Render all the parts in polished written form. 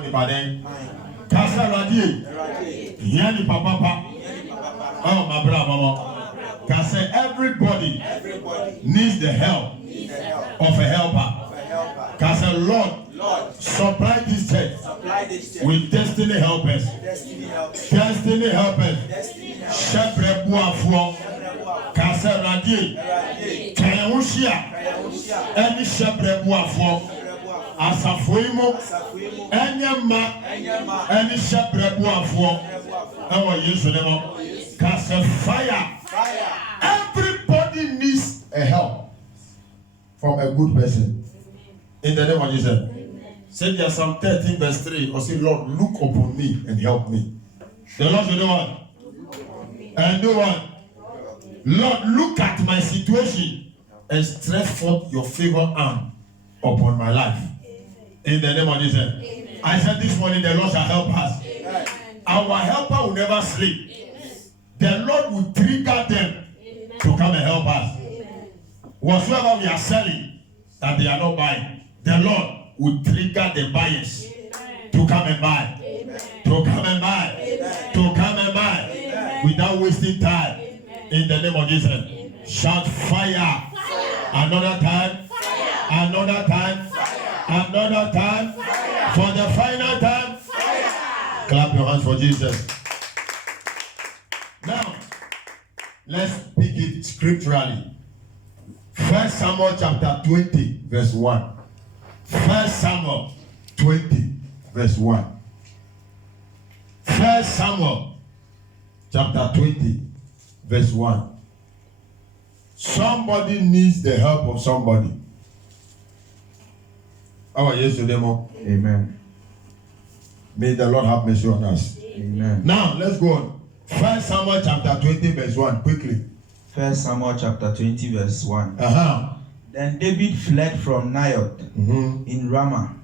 Oh, my brother, can say everybody needs the help of a helper. Can say, Lord, supply this church with destiny helpers. Destiny helpers. Shepherd Buafo. Can say, Radie. Kayawushia. Any shepherd Buafo. Asafuimo. Any shepherd Buafo. Our Yesu can say fire. Everybody needs a help from a good person. In the name of Jesus. Say there Psalm 13 verse 3. Or say, Lord, look upon me and help me. The Lord will do what? And do what? Lord, look at my situation and stretch forth your favor arm upon my life. In the name of Jesus. I said this morning, the Lord shall help us. Our helper will never sleep. The Lord will trigger them to come and help us. Whatsoever we are selling that they are not buying, the Lord will trigger the buyers to come and buy. To come and buy. To come and buy. Without wasting time. In the name of Jesus. Shout fire. Another time. Another time. Another time. For the final time. Clap your hands for Jesus. Now, let's pick it scripturally. 1 Samuel chapter 20, verse 1. 1 Samuel 20, verse 1. 1 Samuel chapter 20, verse 1. Somebody needs the help of somebody. Our yes, amen. May the Lord have mercy on us. Amen. Now, let's go on. 1 Samuel chapter 20, verse 1, quickly. 1 Samuel chapter 20, verse 1. Then David fled from Naioth in Ramah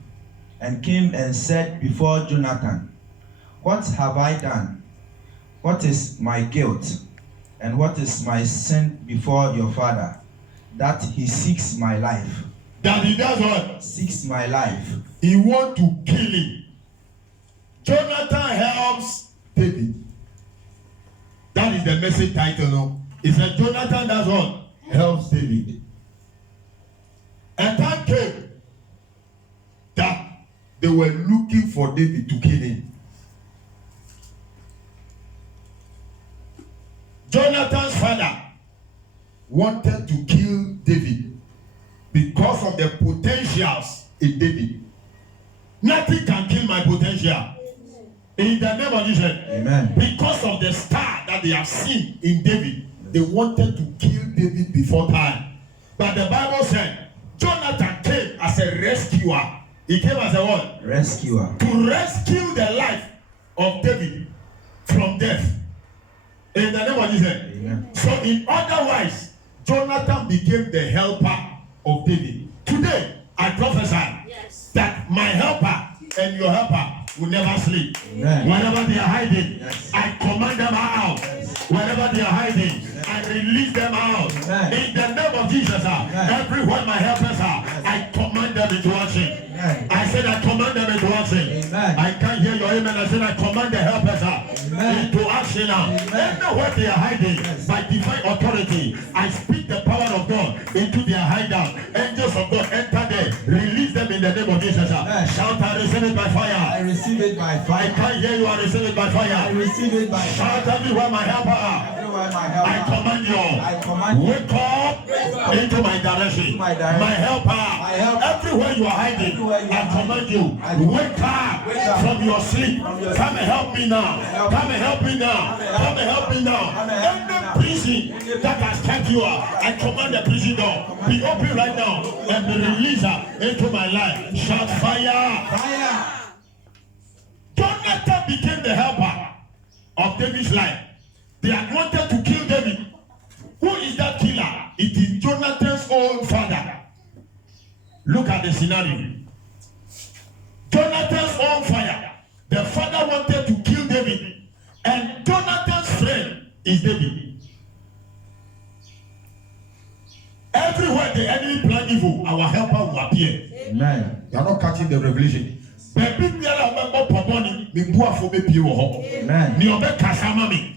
and came and said before Jonathan, "What have I done? What is my guilt? And what is my sin before your father, that he seeks my life?" That he does what? Seeks my life. He wants to kill him. Jonathan helps David. That is the message title. No? It said Jonathan does what? Helps David. And time came that they were looking for David to kill him. Jonathan's father wanted to kill David because of the potentials in David. Nothing can kill my potential. In the name of Jesus. Amen. Because of the star that they have seen in David, they wanted to kill David before time. But the Bible said Jonathan came as a rescuer. He came as a what? Rescuer. To rescue the life of David from death. In the name of Jesus. Amen. So in other words, Jonathan became the helper of David. Today, I prophesy that my helper and your helper will never sleep. Amen. Whenever they are hiding, I command them out. Whenever they are hiding, I release them out. In the name of Jesus, everywhere my helpers are, I command them into action. I said I command them into action. I can't hear your amen. I said I command the helpers into action now. Everywhere they are hiding, by divine authority, I speak the power of God into their hideout. Angels of God enter there. Release them in the name of Jesus. Shout, I receive it by fire. I receive it by fire. I can't hear you. I receive it by fire. I receive it by fire. Shout everywhere my helper are. I command you. I command you. Wake up into my direction. My helper. Everywhere you are hiding, I command you. Wake up from your sleep. Come and help me now. Come and help me now. Come and help me now. Any prison that has kept you out, I command the prison door be open right now and be released into my life. Shout fire. Fire. Jonathan became the helper of David's life. They had wanted to kill David. Who is that killer? It is Jonathan's own father. Look at the scenario. Jonathan's own father. The father wanted to kill David. And Jonathan's friend is David. Everywhere the enemy plan evil, our helper will appear. Amen. You are not catching the revelation. But me buafo be pie wo ho. Amen. Ni obe kasa ma me.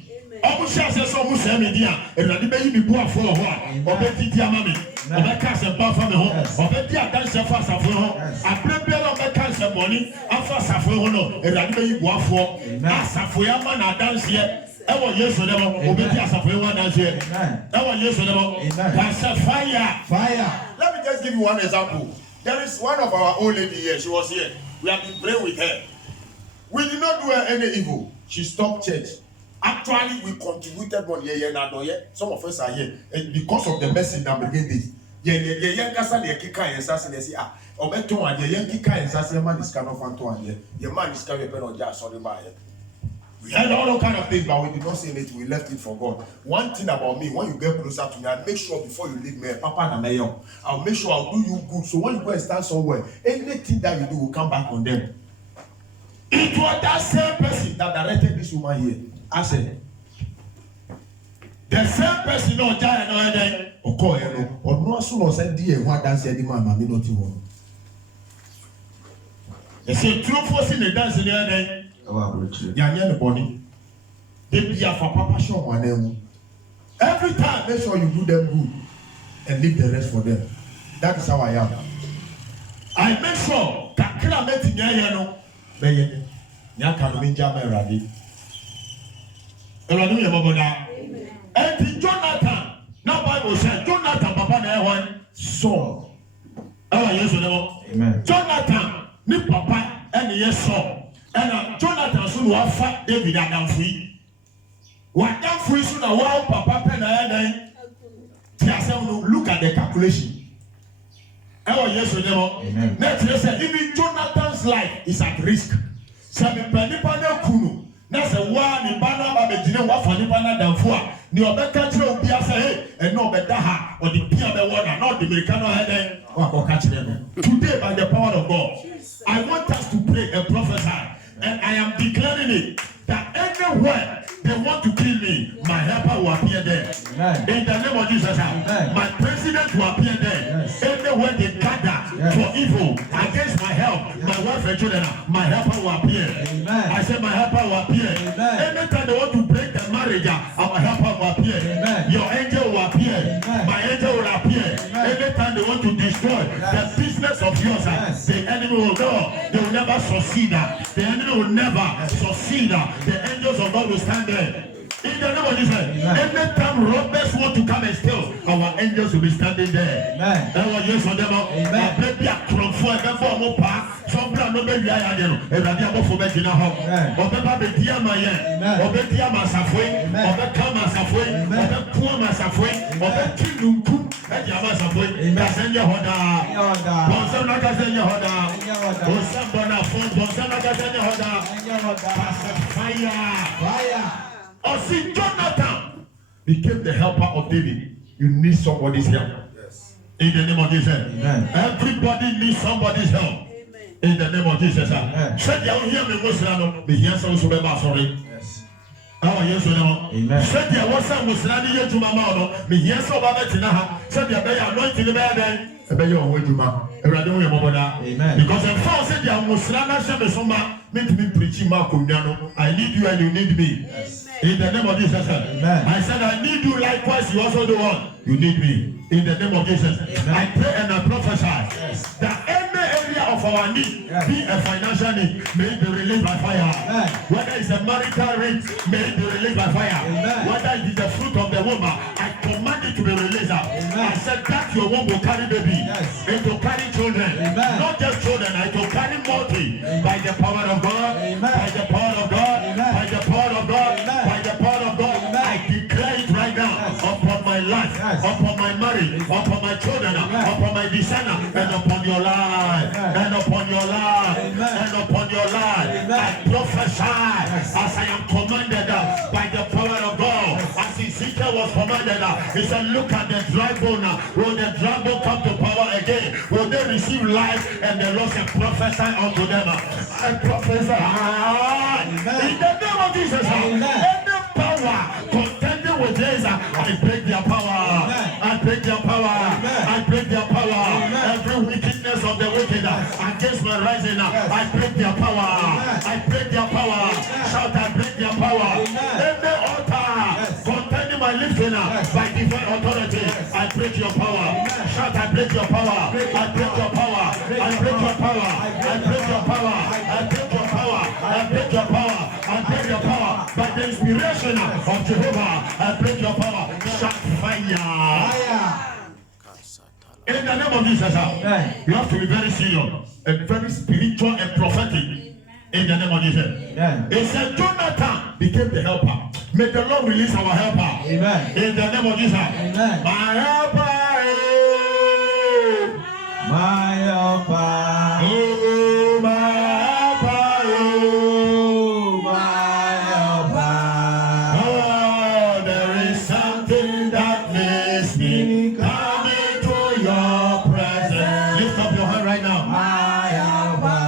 Obu sha se so mu se me dia, Awurade be yi me buafo ho a, obe titi ama me. Obe kasa ba fa me ho, obe di adanse fa asafo ho. Abrebe na obe kasa boni, afa asafo ho no, Awurade be yi buafo. Asafo ya ma na adanse e. Ewo Yesu ne mo, obe di asafo ho adanse e. Ewo Yesu ne mo. Kasa fire. Fire. Let me just give you one example. There is one of our old lady here. She was here. We have been praying with her. We did not do her any evil. She stopped church. Actually, we contributed money. Some of us are here. And because of the message that began this. We had all kind of things, but we did not say it. We left it for God. One thing about me, when you get closer to me, I make sure before you leave me, Papa and Mayor, I'll make sure I'll do you good. So when you go and stand somewhere, anything that you do will come back on them. It was that same person that directed this woman here. I said, the same person, no, Jaya, no, then, or no, so was said, dear, what dance the man, I'm not even. They say, true force in the dance in the other. Yanya the body. They be a for Papa show my name. Every time, make sure you do them good and leave the rest for them. That is how I am. I make sure that Kila met in Yano, Bayan, Yakamin Jama Radi. Hallelujah, Baboda. And Jonathan, now Bible said, Jonathan, Papa, there one Saul. Oh, yes, amen. Jonathan, ni Papa, and yes, Saul. And Jonathan soon will fight David and I'm free. What I'm free soon, a while Papa Pen and look at the calculation. Oh, yes, or no. Next, they said, even Jonathan's life is at risk. Sabi Panipana Kunu. That's a one in Bana Babajina, what for Nipana than four. The other country will be a say, and no better, or the Pia the water, not the Americano head, or catch them. Today, by the power of God, I want us to pray and prophesy. And I am declaring it that anywhere they want to kill me, my helper will appear there. Amen. In the name of Jesus, my president will appear there. Yes. Anywhere they gather for evil against my health, my wife and children, my helper will appear. Amen. I said my helper will appear. Amen. Anytime they want to break the marriage, our helper will appear. Amen. Your angel will appear. Amen. My angel will appear. Amen. Anytime they want to destroy the business of yours, the enemy will know. They will never succeed. The enemy will never succeed. The angels of God will stand there. In the name of Jesus, anytime robbers want to come and steal, our angels will be standing there. Amen. That was yes for them. Amen. Baby, a crumb for them for more park. Some brand no baby, I am. And I am for making a home. Or the baby, dear my or the dear Masafway, or the Kamasafway, or the Kuamasafway, or the Kingdom, and Yamasafway. That's in your hoda. Bonsana Kazanya hoda. Bonsana phone, Bonsana Kazanya hoda. Fire. Or see, Jonathan became the helper of David. You need somebody's help. Yes. In the name of Jesus. Amen. Everybody needs somebody's help. Amen. In the name of Jesus. Said you hear me Muslim, the answer was sorry. Yes. Oh, yes, you know. Amen. Said there was some Muslim here to Mama, the answer about it. Said there be anointing the bed. Amen. Because the first said there was Muslim, make me preaching Marco. I need you and you need me. Yes. In the name of Jesus. Amen. I said, I need you likewise. You also do one. You need me. In the name of Jesus. Amen. I pray and I prophesy that any area of our need, be a financial need, may it be released by fire. Amen. Whether it's a marital need, may it be released by fire. Amen. Whether it is the fruit of the womb, I command it to be released. Amen. I said that your womb will carry baby. Yes. It will carry children. Amen. Not just children, it will carry multi. By the power of God. Amen. By the power of God. Amen. By the power of God. Amen. By the power of God, I declare it right now upon my life, upon my marriage, upon my children, upon my descendants, and upon your life, and upon your life, and upon your life. I prophesy as I am commanded by the power of God. As Ezekiel was commanded, he said, look at the dry bone. Will the dry bone come to power again? Will they receive life? And the Lord said, prophesy unto them. I prophesy in the name of Jesus. Any power contending with this, I break their power. I break their power. I break their power. Every wickedness of the wicked against my rising, I break their power. I break their power. break your power. Shout, I break your power. I break your power. I break your power. I break your power. I break your power. I break your power. I break your power. By the inspiration of Jehovah, I break your power. Shout fire. In the name of Jesus, you have to be very serious and very spiritual and prophetic. In the name of Jesus. It said Jonathan became the helper. May the Lord release our helper. Amen. In the name of Jesus. Amen. My helper. My helper. Oh, my helper. Oh, my helper. Oh, there is something that makes me come into your presence. Lift up your hand right now. My helper.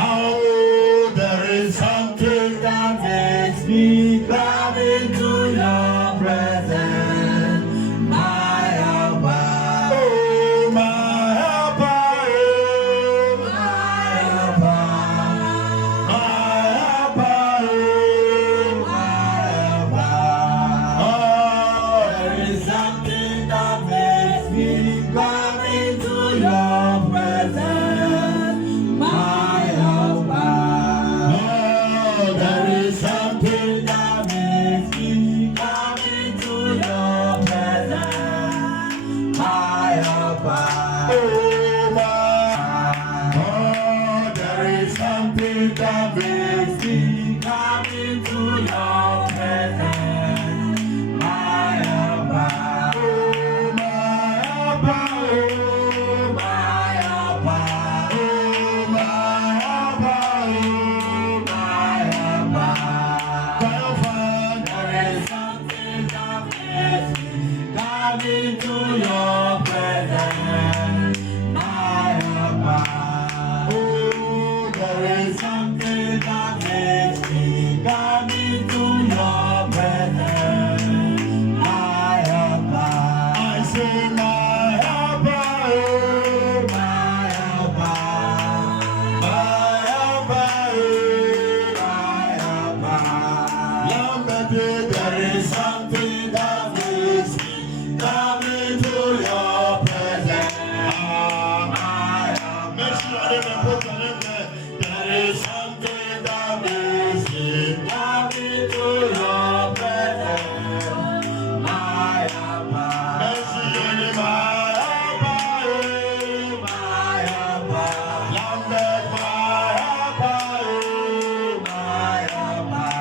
Oh, there is something that makes me come into your presence. My helper. Oh, my helper. Oh, My helper. my helper. Oh, There is something that makes me come into your presence. My helper. oh, there is something That makes me come into your presence. My helper. oh, my. Oh, there is something that makes me Come into your presence. My helper. oh, my helper. Oh, My helper. oh, my helper. Oh, My helper. my There is something that makes me come into your presence. My helper. oh, there is Something that makes me come into your presence. My helper. I say my helper. Oh, My helper. my helper. Oh, My helper. Lambert, there is something that makes me come into your presence. My helper. Make sure you put your name there. There is something that makes me Come into your presence. My helper. make sure your name my helper. My helper. Lambert, my helper. My helper.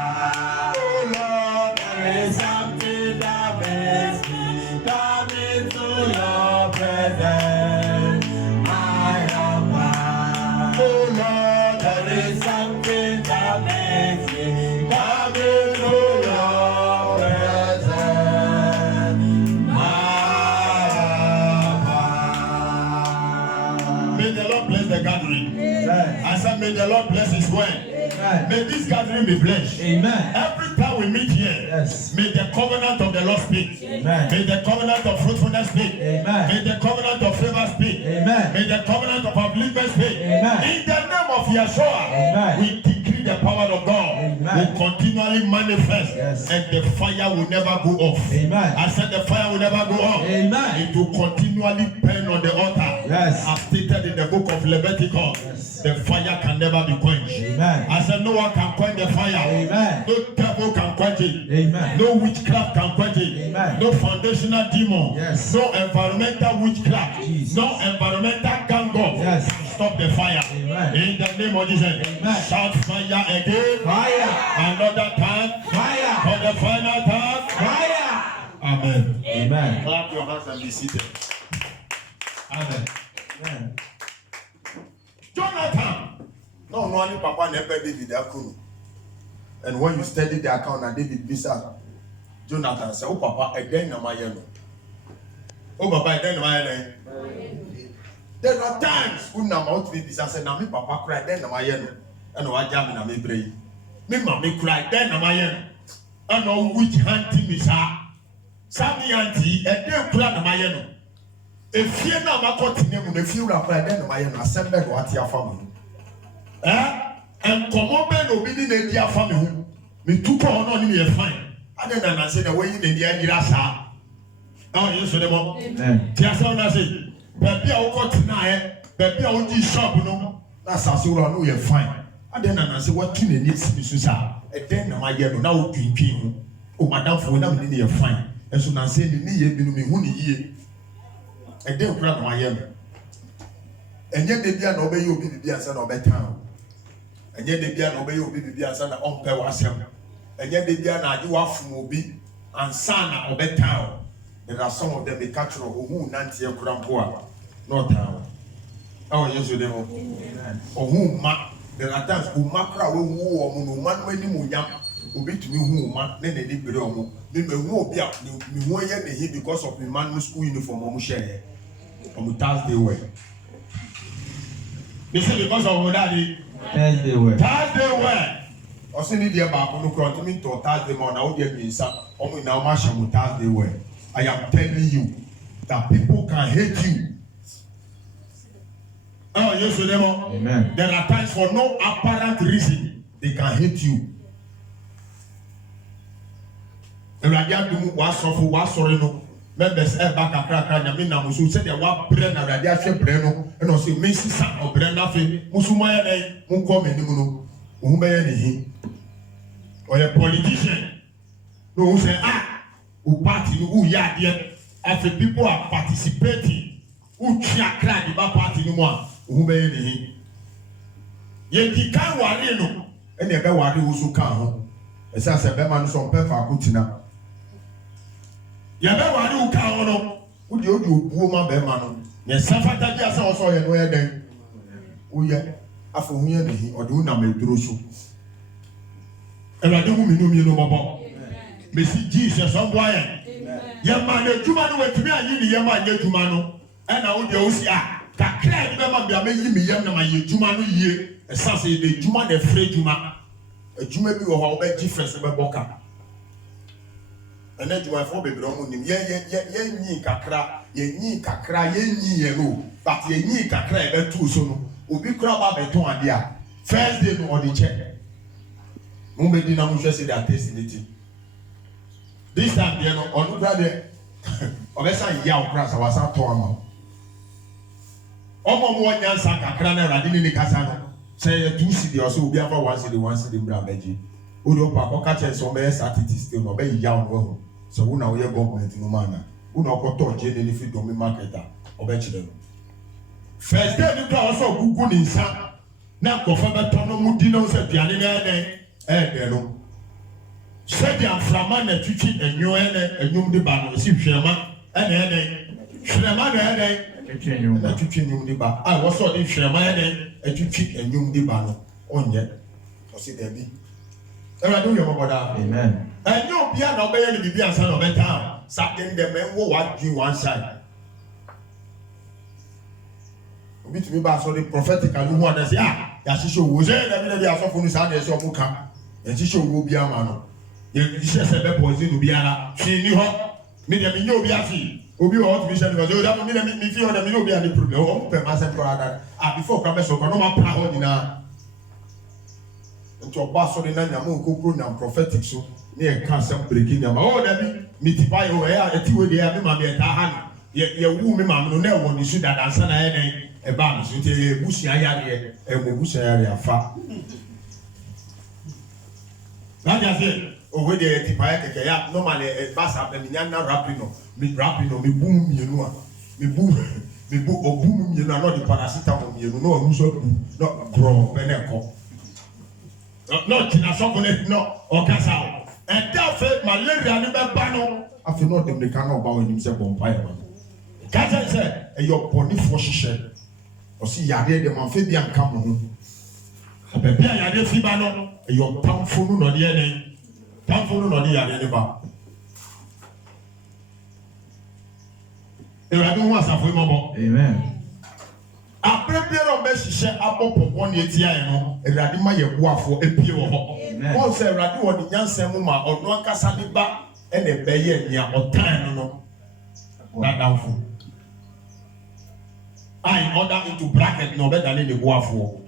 Oh Lord, There is something that makes me come into your presence. My helper. oh Lord, There is something that makes me come into your presence. My helper. may the Lord bless the gathering. Amen. I said, may the Lord bless His word. Amen. May this gathering be blessed. Amen. Every time we meet here, Yes. may the covenant of the Lord speak. Amen. May the covenant of fruitfulness speak. Amen. May the covenant of favor speak. Amen. May the covenant of upliftment speak. Amen. In the name of Yeshua, Amen. we decree the power of God Amen. will continually manifest, Yes. and the fire will never go off. Amen. I said the fire will never go off. Amen. It will continually burn on the altar. Yes. As stated in the book of Leviticus, Yes. the fire can never be quenched. Amen. I said no one can quench the fire. Amen. No devil can quench it. Amen. No witchcraft can quench it. Amen. No foundational demon. Yes. No environmental witchcraft. Jesus. No environmental gang up. Yes. Can stop the fire. Amen. In the name of Jesus. Amen. Shout fire again. Fire. Another time. Fire. For the final time. Fire. Amen. Amen. Clap your hands and be seated. Amen. Amen. Jonathan. No, no, any papa never David Akunu. And when you study the account of David Bisa, Jonathan said, oh papa, again na mayeno. Oh papa, again na mayeno. There are times when na mouth be Bisa say, na me papa cry, then na mayeno. And wa jam na me pray. Me mama cry, then na mayeno. And no which hunting is her. Sami auntie, and then cry na mayeno. If you na makoti name, if you cry, then na mayeno. Assemble what your family. And come on, man, obi ni na dia fa me ho. Me tu ko no ni me fine. Ade na na say na we ni na dia nyira sa. Oh, yes, so demo. Amen. Tiasa na say, baby a wo tena baby a wo di shop no, na asase wo no ye fine. Aden na say what tune ni so sa. E den na ma ye no na wo twintwin ho. O madam fo na me ni ye fine. Enso na say ni ye bi no me hu ni yie. E den kura na ma ye me. Enye de bia na obeyi obi bibia ansa na obetan. Enye de bia na obeyi obi bibia ansa na ompe wasem. Enye de bia na ade wafum obi ansa na obetan. There are some of them they catch who nanti e kura mpo a not town. Oh yes we dem. Who ma there are times who makra we wu o no man mani mu nyam obi tumi hu ma na na di bere o mo. Me hu obi a me hu ye na he because of the man school uniform o mo share. On Thursday way. They say because of daddy Thursday way. Thursday way. Also need the back no cross me to Thursday morning na o dey me nsa o mo na o ma sha mo Thursday way. I am telling you that people can hate you. Oh yes, Amen. There are times for no apparent reason they can hate you. Radia dumu wa sofu wa sore no. Members e back akra nyame na musu se de wa bre na radia hwe bre no. E no se me sisa obre na fe musuma ya dai mun ko me nimu no. Ohun be ya ni hi. Oye politician. No who say who party who yade if the people are participating who tria cry the party no more who be ni ye di kan ware no ene e be ware wo so kan ho e say say be man so pe fa kutina ye be ware wo kan ho no wo di obuo ma be man no ye safata dia say wo so ye no ye den wo ye afo hu ye ni o de una ma duro so e la de hu mi no bobo Messi Jesus on boy. Yama ne juma no wetumi ayi ni yama anye juma no. E na wo de o si a. Kakra ni be ma bia me yi mi yam na ma ye juma no yie. E sa se de juma de free juma. E juma bi wo ho be gi fresh be boka. E na juma fo be bro mo nim ye nyi kakra, ye nyi no. But ye nyi kakra e be tu so no. Obi kura ba be ton ade a. First day no o de check. Mo be di na mo hwe se da test ni. This time, you know, on brother, obesa ya ukra sa wasa to ama. Omo mo nya nsa kakra na radini ni kasa no. Say you 2 cedi or so obi afa 1 cedi bra beji. Odi opa ko ka che so be statistics still no be ya on ho. So wo na wo ye government no man na. Wo na ko to je ni fi do me marketer obe chire no. First day ni ka so gugu ni nsa na ko fa be to no mu di no se piane na de no. Said the Aframan that teaching and you and you the ban, see Sherman and Sherman and teaching you the ban. I was so in Sherman and teaching and you the ban on yet. Or see there be. And I do your mother. Amen. And you be an obeying the Bian son of a town. Something the men will watch you one side. Obi to me by so the prophetic and you want to say, Yashisho was there, and I saw from the side, there's your muka, and she will be a man. You say be poison obiara fi ni ho me dem nyo obi afi obi o to be say because o da me dem me fi o dem no obi any problem o pe ma say brother before come so no ma pa ho nyina nto oba so na nyamo kokoro na prophetic so na e kan some breaking nyama o da bi me ti pa yo e ti we dey me ma me ta ha ye wu me ma no na e wo ni su dada ansa na e den e ba me so ti e busia yare e mo busia yare afa na ja say owe de tipaya keke ya normally basa be nya na rapping no me boom mienu a me boom obum mienu a no de paracetamol mienu no amu so no gro be na ko no tina so ko no o kasa o e da fe malaria ni be ba no afi no dem de kan ba wanim se bompa ya ba kasa se e yo boni fo hihye o si yare de man fe bi anka mo ho be bia yare fi ba no e yo pamfo no de ene Tamfunu no ni yare ni ba. Ewurade hu asafo imobo. Amen. Aprepiere o be hihye abopopo ne etia ye no, Ewurade ma ye boafo epie wo ho. Won se Ewurade wo de nyansem ma ono ankasa de ba ene be ye nia otan no. Na damfo. I order into bracket no be dane ne boafo.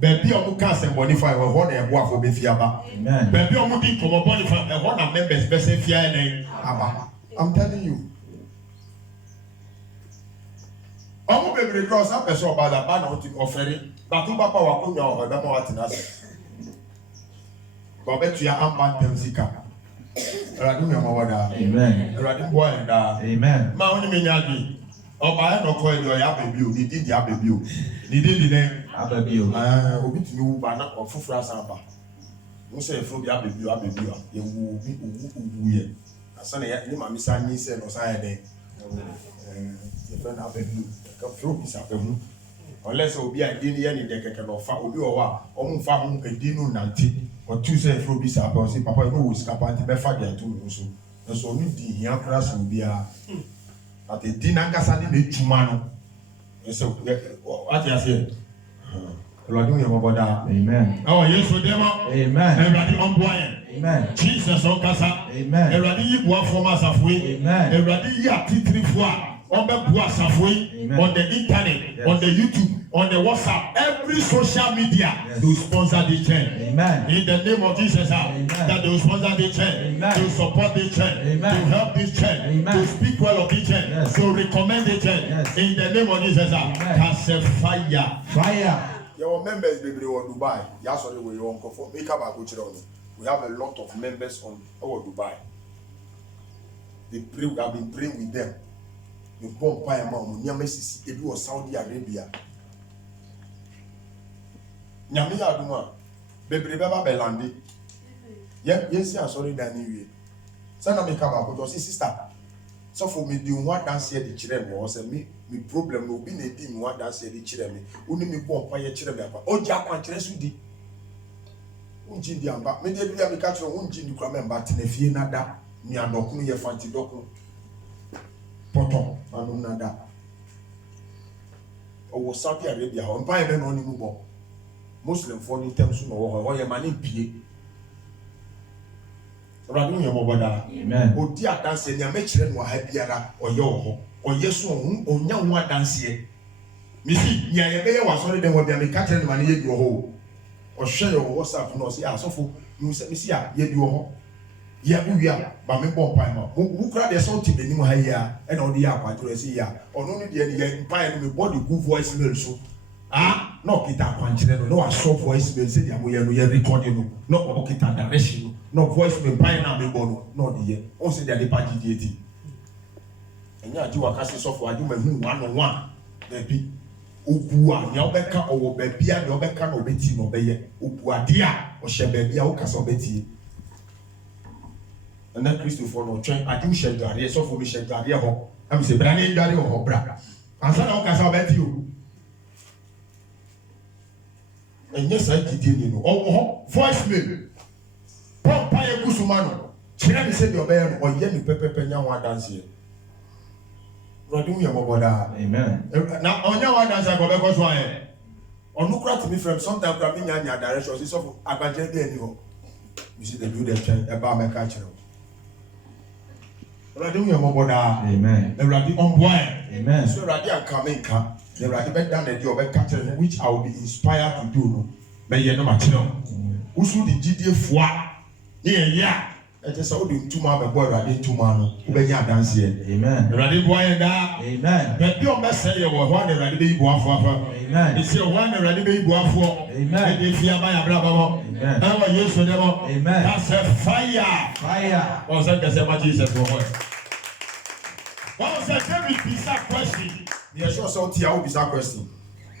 Baby omu ka se bonify we ho na eboafo be fiaba. Amen. Baby omu di komo bonify e ho na members be se fia ene aba. I'm telling you, Omo bebre cross a person oba da ba na o ti ofere. Ba to papa wa ko nya o be ma wa tinase. Ba betu ya amba temsika. Eradu me mo wada. Amen. Eradu bo en da. Amen. Ma oni me nya bi. Oba e no ko e do ya baby o, ni di dia baby o. Ni di ne. Ababio. Obi timi wu ba na ofufura san ba. Mo se e fro bi ababy a. Ye wu bi owu ye. Asa na ya ni ma mi san ni se no san e den. Ye friend ababy. Ka fro bi sa ba mu. Unless obi a di ni ye ni de keke no fa obi o wa o mu fa mu edi no nanti. O tu se fro bi sa ba o se papa no wo sika pa nti be fa dia tu no so. So ni di hia kra so bi a. Ate di na nkasa ni na twuma no. So what you say? Amen. Oh, yes, for them. Amen. Everybody on boy. Amen. Jesus on kasa. Amen. Everybody you boy from us halfway. Amen. Everybody you are three fois. On the boy halfway. On the internet, yes. on the YouTube, on the WhatsApp, every social media yes. to sponsor the church. Amen. In the name of Jesus, Amen. that they will sponsor the church, Amen. to support the church, Amen. to help this church, Amen. to speak well of the church, yes. to recommend the church. Yes. In the name of Jesus, cast a fire. Fire. Your members, baby, in Dubai. Yes, sorry, we won't conform. Make up a good children. We have a lot of members on our Dubai. They pray. We have been praying with them. We bomb fire man. Nyame sisi. Ebi was Saudi Arabia. Nyame aduma. Baby, baba belandi. Yes, sorry, Danny. Sana make up a good sister. So for me, the one dance here the children was me problem no be na di me one dance here the children me. Uni me bomb fire children me apa. Oja kwankyere so di. Unji di amba. Me dey bia me catch unji di kwa member tenefie nada. Mi adokunu ye fanti dokunu. Poto anu nada. Owo Saudi Arabia ho mpa ebe no ni mu bo. Muslim for ni tem so no wo ho ye mani pie. Radu ye mo boda. Amen. Odi adanse ni amechire no ha biara oye wo ho. Oye so onya ho adanse. Misi nya ye be ye wasori den wo bia me catch ni mani ye bi wo ho. Ohwe yo WhatsApp no say asofo misi a ye bi wo ho. Ya uwia ba me bo pan ma wo kura de so ti benim ha ya e na odi ya kwatoro si ya ono ni de ye pan no me body good voice mail so no kita kwankyere no aso voice mail se dia mo ye no ye record no o kita direction no voice mail pan na me bo no de ye o se dia de pa gidi eti enya agi wakase sofo agi ma hu one on one da bi obu a ya obeka owo ba bia de obeka na obeti no be ye obu ade a o hye ba bia o kasa obeti. And then Christopher no train I do share dware so for me share dware ho am say bra ne dware ho bra ansa na o kasa obeti o enye sa gidi ni no o voice mail papa ye kusuma no kire me say de obeya no o ye ni pepepe nya ho dance ye rodi mu ye moboda. Amen. Na onya ho dance go be ko so aye onukura to me from sometimes kura me nya direction say so agbaje de ani ho you see the do the train e ba me ka kire. Amen. Amen. So Radi and Kamenka, the Radi back down the deal back catching which I will be inspired to do. No, but you're not material. Usu the GDA foie. Yeah. It is all the 2 months boy Radi 2 months. Who be your dance here? Amen. Radi boy and that. Amen. But your best say you were one Radi be boy for. Amen. It's your one Radi be boy for. Amen. If you are my brother. Amen. Now you should never. Amen. That's a fire. Fire. Or say that's a Jesus for her. Once I say we bisa question, the sure so tia we bisa question.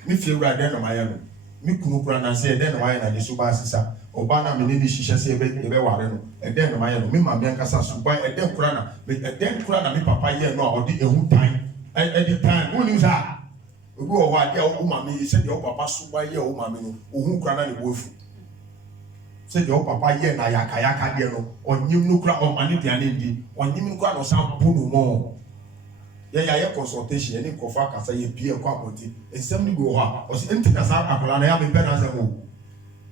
Me feel right then my no. Me kunu kura na say then my na the suba sisa. Oba na me ni hihye say ebe ware no. E then my no. Me ma me nkasa suba e then kura na. Me e then kura na me papa ye no odi ehu time. E the time who news ha. Obi o wa dia o ma me say the papa suba ye o ma me no. Ohun kura na ne bofu. Say the papa ye na yaka de no. Onyim no kura o ma ne dia ne ndi. Onyim no kura no sa bu no mo. Yeah, consultation, any cofa can say ye peer quality, and somebody go ha, or see anything as I can have been better as a move.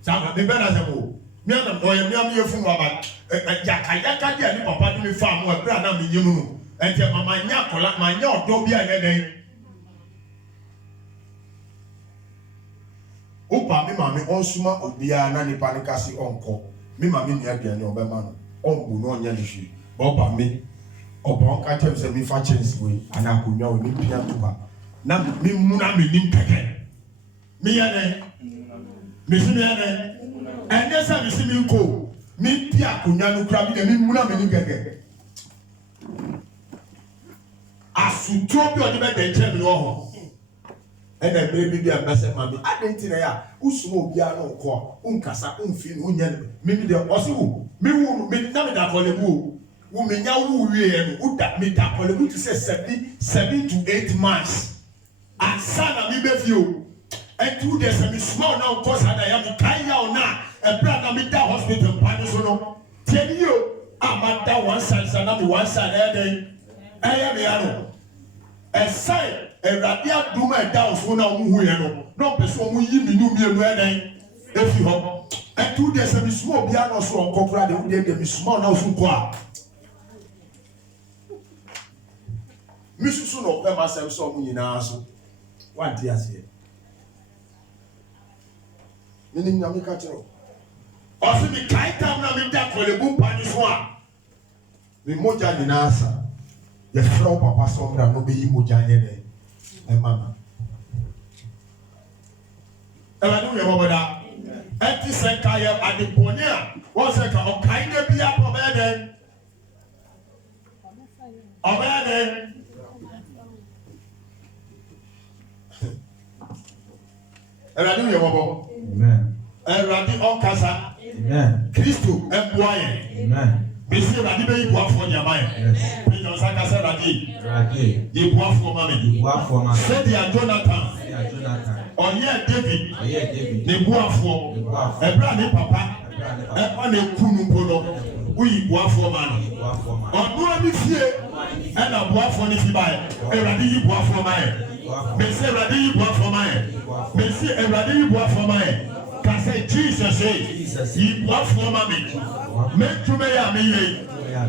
Some be better as a move. Me and me from about Yaka, dear papa, do me farm or brother, you and tell my yakola, my yacht, don't be a day. Opa, me mammy, on suma, or be a nanny panicasi uncle. Me mammy, near the man, on Bunon Yanishi, Opa me. Obon ka tem se mi fa chance we ana akunya o ni pia to ba na me muna me nim keke me yane me si me yane and yes I see me ko me ti akonya no kra me muna me nim keke asuto bi odi be de nche me ho and then baby be a message mami adentina ya usumo obi a no ko unkasa umfi no nya me de osiwo me wu me na me da kolebu wo me nya wu wie no uda me da kolebu to say 7 to 8 months asana me be fio and 2 days me small now cause ada ya me kai ya ona e bra na me da hospital pan so no tieni yo amada one side na me one side e den e me ya no e sai Eradi aduma down so na mu hu ye no no person mu yi minu mienu enen efi ho and 2 days me small bia no so onkokura de we dey me small na so ko a mi susu no pe ma sem so mu nyina so wan ti ase mi ni nyame ka tiro o se mi kai tam na mi da kolebu pani so a mi moja nyina asa ye fro papa so mra no be yi moja nye de mama ela no ye boboda enti se ka ye adeponi a won se ka o kai de bia po be den obede ela no ye bobo amen ela di on kasa amen Kristo emboaye amen besi radi be ibu afọ nyamaye pinyo saka se radi ibu afọ mame sedi a Jonathan onye David ne ibu afọ ebra ne papa epa ne kunu polo uyi ibu afọ mane ọdún ani fie ẹna ibu afọ ne fi bae eradi ibu afọ mae besi eradi ibu afọ mae besi eradi ibu afọ mae kase Jesus ibu afọ mame metume ya meye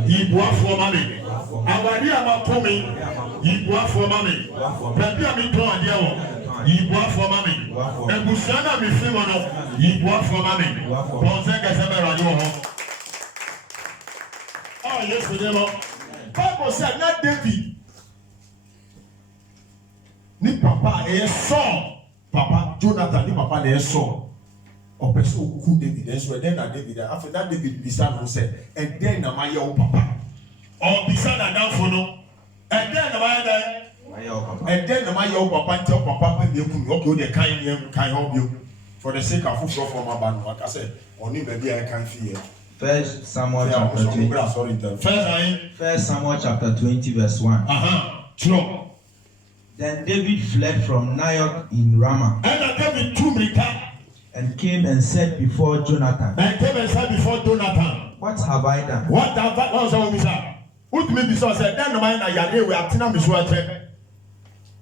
ibu afọ mame awari amakomi ibu afọ mame baby ami ton ade wo ibu afọ mame ebusana mi fi mo no ibu afọ mame bonse kese me radio ho oh yes we dey mo Bible said na David ni papa e so papa Jonathan ni papa na e so o person who David and so then David after that David beside him said and then na my your papa or beside that for no and then na my your papa and then na my your papa tell papa me ku okay o dey kan help you for the sake of food from my band like I said only maybe I can feel First Samuel chapter 20. First Samuel chapter 20 verse 1. True. Then David fled from Naioth in Ramah. And David took and came and said before Jonathan. What have I done? What have I done? What me be so said then my na yare we atina me so ache.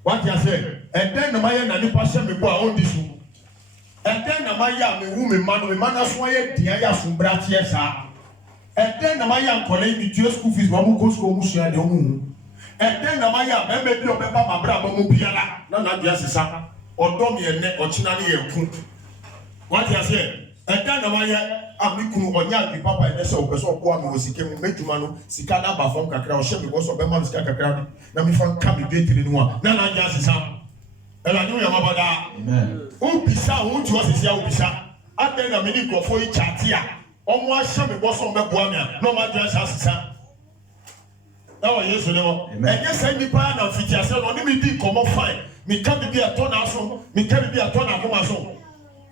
What you say? And then my na ni passion me boa on this. And then my ya me wu me man so ye dia ya so bratie sa. And then my ya nkole mi tue school fees wa mu go school mu sua de omu. And then my ya me be bi obeba ma bra ba mu biala na dia sisa. Odo me ene ochina ne ye ku. What you say? And then na why amikunu onya bi papa ene se opeso obo am osike mu medjuma no sika na ba fom kakra o she me go so be ma sika kakra na mi fan ka me betri no a na ja sisa ela do ya mabada amen o bisa o tu o sisia o bisa aden na me ni krofo yi chati a omo a she me go so be boa me a no ma ja sisa na wa yesu ne mo enye se ni pa na fitiase no ni mi di komo fine mi ka bi ato na so mi ka bi ato na koma so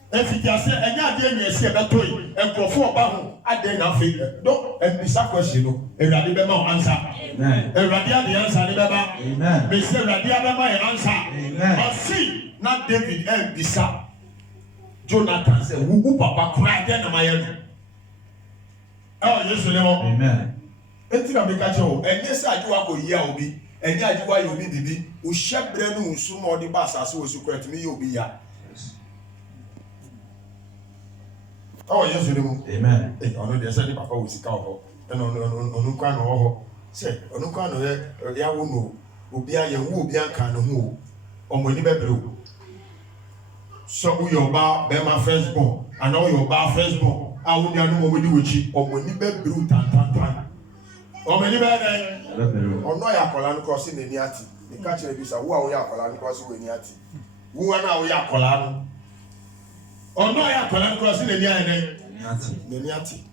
efitiase enya ade enya esi ebetoi enkrofo oba ho ade na fe do ebisa question no ewrade be ma answer amen ewrade ade answer ne be ba amen be se ewrade be ma answer amen o si na David ebisa Jonathan say wu papa kura ade na ma ye no oh yesu le mo amen enti na me ka che o enye se ajuwa ko yi a obi enye ajuwa yi obi bibi o hyebre no nsu mo de ba asase wo su kwet me yi obi ya. Oh yes, amen. Ono de say papa wo sika ho. Ono kwa no ho. Say ono kwa no ya wo no. Obi aye wo obi aka no ho. Omo ni bebre o. So wo your ba be my firstborn and all your ba firstborn. A wo dia no mo di wechi. Omo ni bebre tan. Omo ni bebre. Ono ya kola no cross ni ati. The catcher is a wow yakola because we ni ati. Who are now yakola? Oh no yakola because in the niati.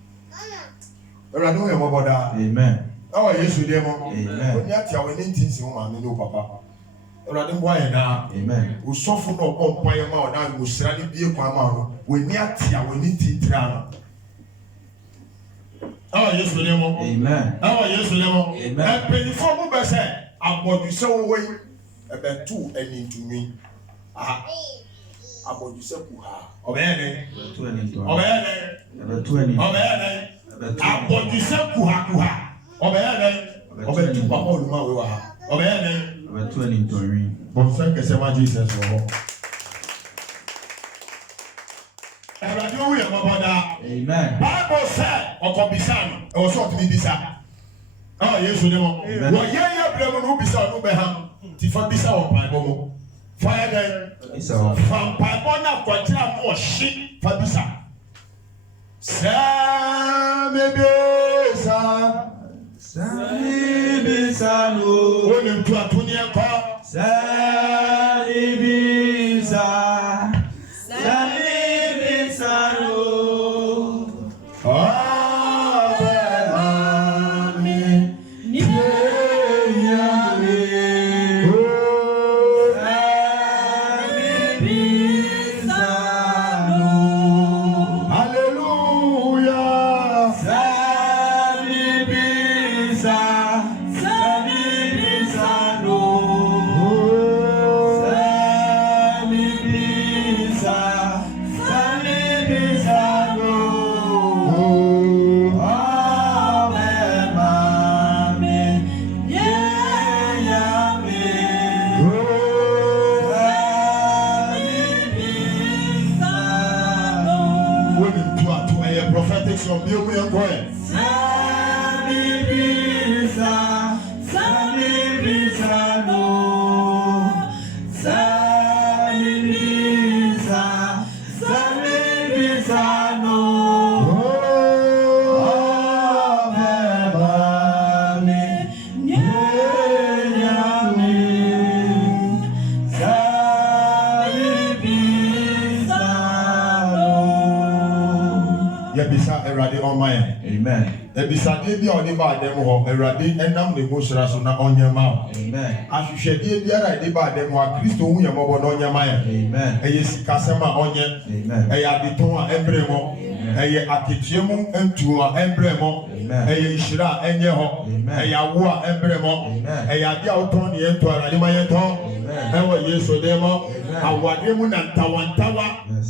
Ora no e mo boda. Amen. Oh yes we dem. Amen. Niati awe ni things wo ma me no papa. Ora dem boy na. Amen. Wo sofo no pompan ma o na wo sira ni bie kwa ma no. We niati awe ni titira no. Oh yes we dem. Amen. Oh yes we dem. Amen. E pe fo mo be say abodu se wo we e be tu eni ntumi. Ah. Abodu se ku ha. Obeyene. Obeyene. Abodise kuha. Obeyene. Obetu papa oluma we wa ha. Obeyene. Obetu eni ntori. Bonsan kese ma Jesus wo. Erade wo ye moboda. Amen. Bible say okobisa no. E wo so otimi bisa. Ah Yesu ne mo. Wo ye bremo no bisa no be ha. Ti fa bisa wo Bible mo. Fire then. From Pabona Quatra or she Fabisa. Samibisa no. William to a 20 year call. Samibisa. Samibisa no. Amen. Ebisade bi a oni ba dem ho Awurade enam ne mo sra so na onyema. Amen. Ahwehwede biara de ba dem ho Kristo hu yemobo na onyema ya. Amen. Eye sikasema onye. Amen. Eye adeton a embremo. Eye aketuemu entu a embremo. Eye nhira enye ho. Eye awo a embremo. Eye ade a uton ne entu Awurade ma yeton. Ewo Yesu demo. Awade mu na ntawantawa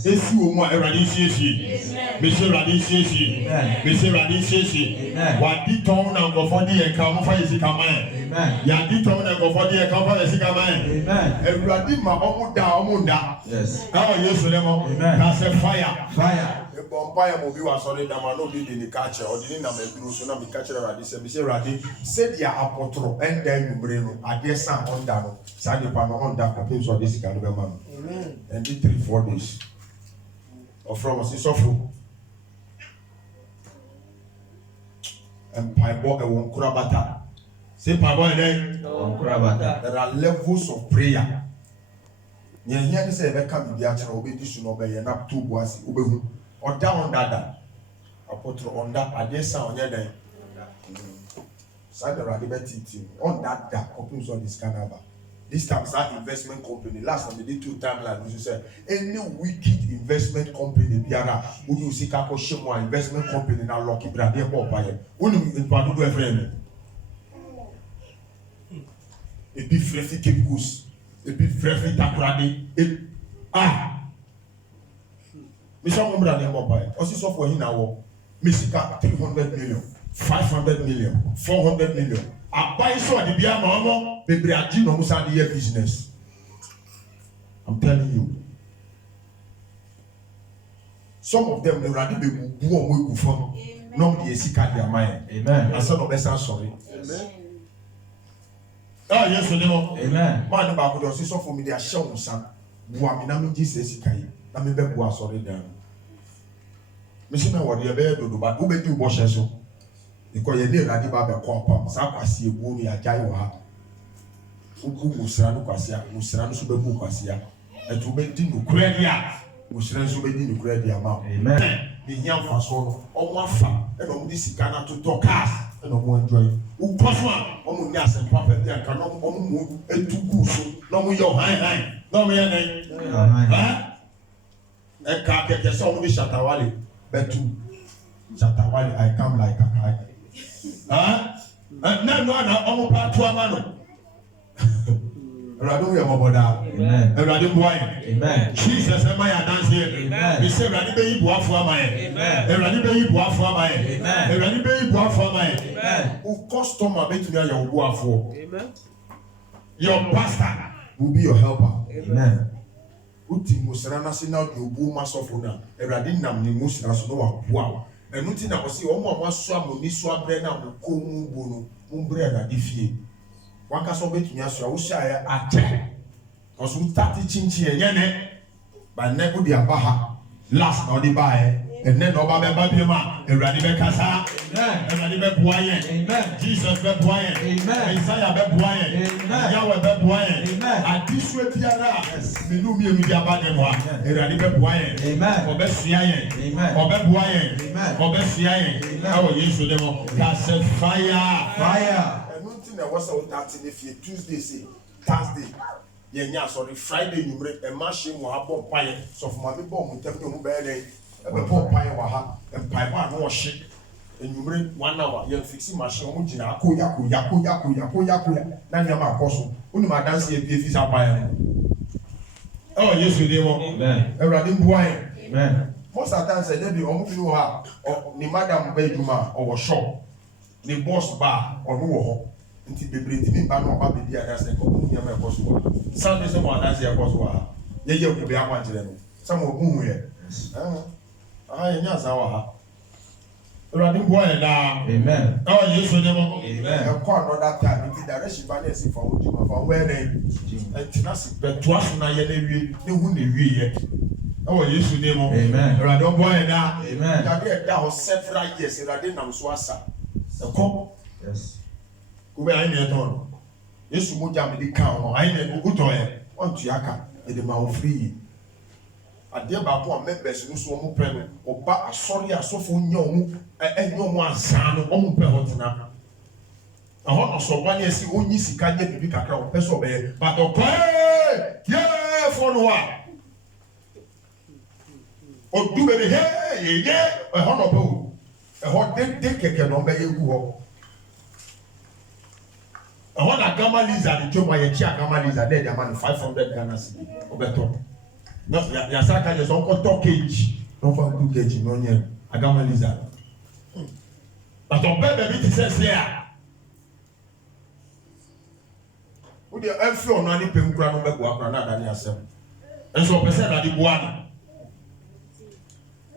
esi wo mu Awurade siesie. Bese Awurade siesie. Bese Awurade siesie. Wadi ton na ngofo di e ka mo fa yesi ka man. Amen. Ya di ton na ngofo di e ka fa yesi ka man. Amen. Awurade ma omu da. Yes. Ewo Yesu demo. Ka se fire. Fire. Empire mo bi wa sori da ma no bi di ni ka che o di ni na ma duro so na mi ka che Awurade se bi se Awurade se dia apotro enda nwumre no ade san onda no sa de pa no onda ka pe so de sika no be ma. Amen. And 3-4 days of from us sofo empire bo e won kura bata say pabo e den won kura bata. There are levels of prayer. Nya hia ni say be ka bi a kire obedi su no be ye na to boasi obehu oda on dada apotro on that adesa onye den side radi betiti on that da open so this canaba. This time that investment company last time they did 2 times like you said any wicked investment company biara unu sika ko shemo investment company na lucky brand e bo paye unu impado do every e bi frefi chemicals e bi frefi takrade e me so mo brand e bo paye o si so for hin na wo me sika 300 million 500 million 400 million abai so de bia ma omo bebre agi no musa de business. I'm telling you, some of them they already be bu o mo fun no de sika dia man. Amen. I said no be sorry. Amen. Ah yes we know. Amen. Man ba ko do so for me dey show musa bu am na me Jesus sika yi na me be bu asori dan me se na wo de be do ba wo be di bo hye so because ye dey already ba be ko pam sa kwase ebu ni ajai wo ha ubu musra no kwasia musra no so bebu kwasia etu be di no kura dia musra so be di no kura dia ma Amen. the young fast one omo afa e no di sika na to cars e no mo enjoy ukoso a omo ni asempa pa dia ka no omo mu etugu so no mo yo han no mo ye nan ha e ka keke so omo di shatawale betu shatawale I come like a ha na no na omo pa to amano Erade we moboda. Amen. Erade boy. Amen. Jesus am I dance here. Amen. We say erade be yibu afo amaye. Amen. Erade be yibu afo amaye. Amen. Erade be yibu afo amaye. Amen. O customer betumi aye obu afo. Amen. Your pastor will be your helper. Amen. Uti musra na se na obu masofo na. Erade nam ni musra so no waboa. Enu ti na ko se omo amaso amoni so abre na mo ko mu bo no. Mo bre erade fie. Waka so betumi aso a wo sha ya ache cause we start chinchi enye ba ne go dia ba ha last na odi ba and then oba be ba bi ma ewrade be kasa Amen. ewrade be boaye Amen. Jesus be boaye Amen. Isaiah be boaye Amen. Yahweh be boaye Amen. adiswe biara Yes. me nu mi emi dia ba dem wa ewrade be boaye Amen. obe sua yen Amen. obe boaye Amen. obe sua yen awo Yesu dem o ka se fire Fire. na wasa o 30 ne fie Tuesday say Thursday ye nya sorry Friday numre e ma hye mo abo paye so for ma be bo mo tem ne mo be den e be bo paye wa ha e paye ba no hye enumre 1 hour ye fix machine mo gina akoyako na nya ma akoso oni ma dance ye bie fisa paye oh Yesu de mo Amen. Ewrade mbuaye Amen. most of the time say dey be omo fi ha ni madam be djuma o shop ni boss ba onu wo ho nti bebre nti mi ba no ba be dia da se ko mu nyama e ko so wa sunday se mo ada se e ko so wa ye ye ko be akwanjere no se mo hu hu ye ye nya za wa ha Ewrade mbo e da Amen. Yesu de mo Amen. e ko another time nti direction ba na si fa wo djuma fa we den nti na si be to aso na ye na wie ne hu na wie ye Yesu de mo Amen. Ewrade mbo e da Amen. ya de da ho several years Ewrade nam so asa e ko Yes. Kube ayi na eton Yesu mo jam di kan no ayi na uto ye on tuaka e de ma ofri ade ba ko members no so mo pre no oba asori asofo nya omu enye omu ansan no omu pe hotena aho no so ba na esi onyi sika nya bibi kakra o peso be but o ye for no wa o du be he ye e ho no be o e ho de keke no be ye gu ho I want a gamma lizard to my chair, gamma lizard, there, man, 500 Ghana cedi. Obeto. No, Yasaka is uncle 2 kg. Don't find 2 kg, no, yeah, a gamma lizard. But on baby, it says here. Would you ever feel on any pen crown back walk another than yourself? And so, person at the one.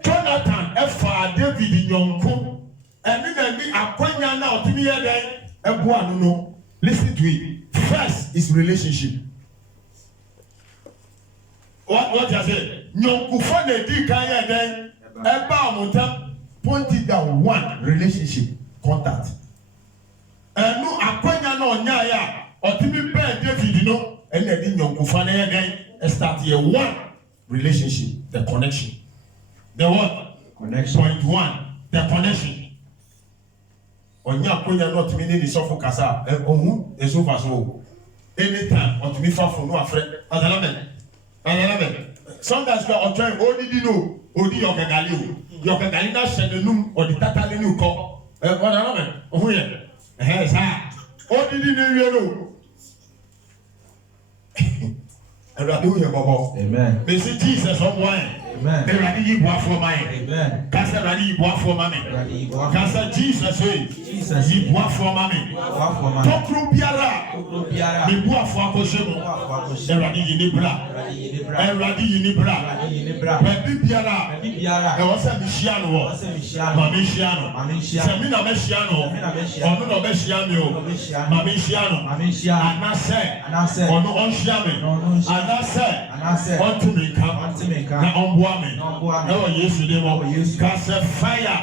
Jonathan, F. David in Yonko, and then be a quenya now to me again, and one no. Listen to it. First is relationship. What you say? Nyonkufa na di kaya den. Eba amonta point it down. 1 relationship contact. Enu akwanya na onya ya otimi be David no ene di nyonkufa na den start here 1 relationship, the connection. The what? Connection. Point 1, the connection. Onya akonya not me ni sofo kasa ohun eso faso anytime on to me fa phone no afre azalamen sometimes we are trying odi no odi yokagali na shenenum odi tatale ni uko azalamen ohun ye sa odi di na wie no Ewrade wo ye bobo Amen. me say Jesus on one Amen. Ewrade yi bo afo man Amen. kasa Ewrade yi bo afo man kasa Jesus Jesus. yi bo afo man tokro biara me bo afo akoshemo Ewrade yi ni bra Ewrade yi ni bra baby biara e wo se mi hia no wo ma mi hia no se mi na me hia no ono no be hia mi o ma mi hia no anase ono on hia me anase on to me come na on boa me na o Yesu de mo ka se fire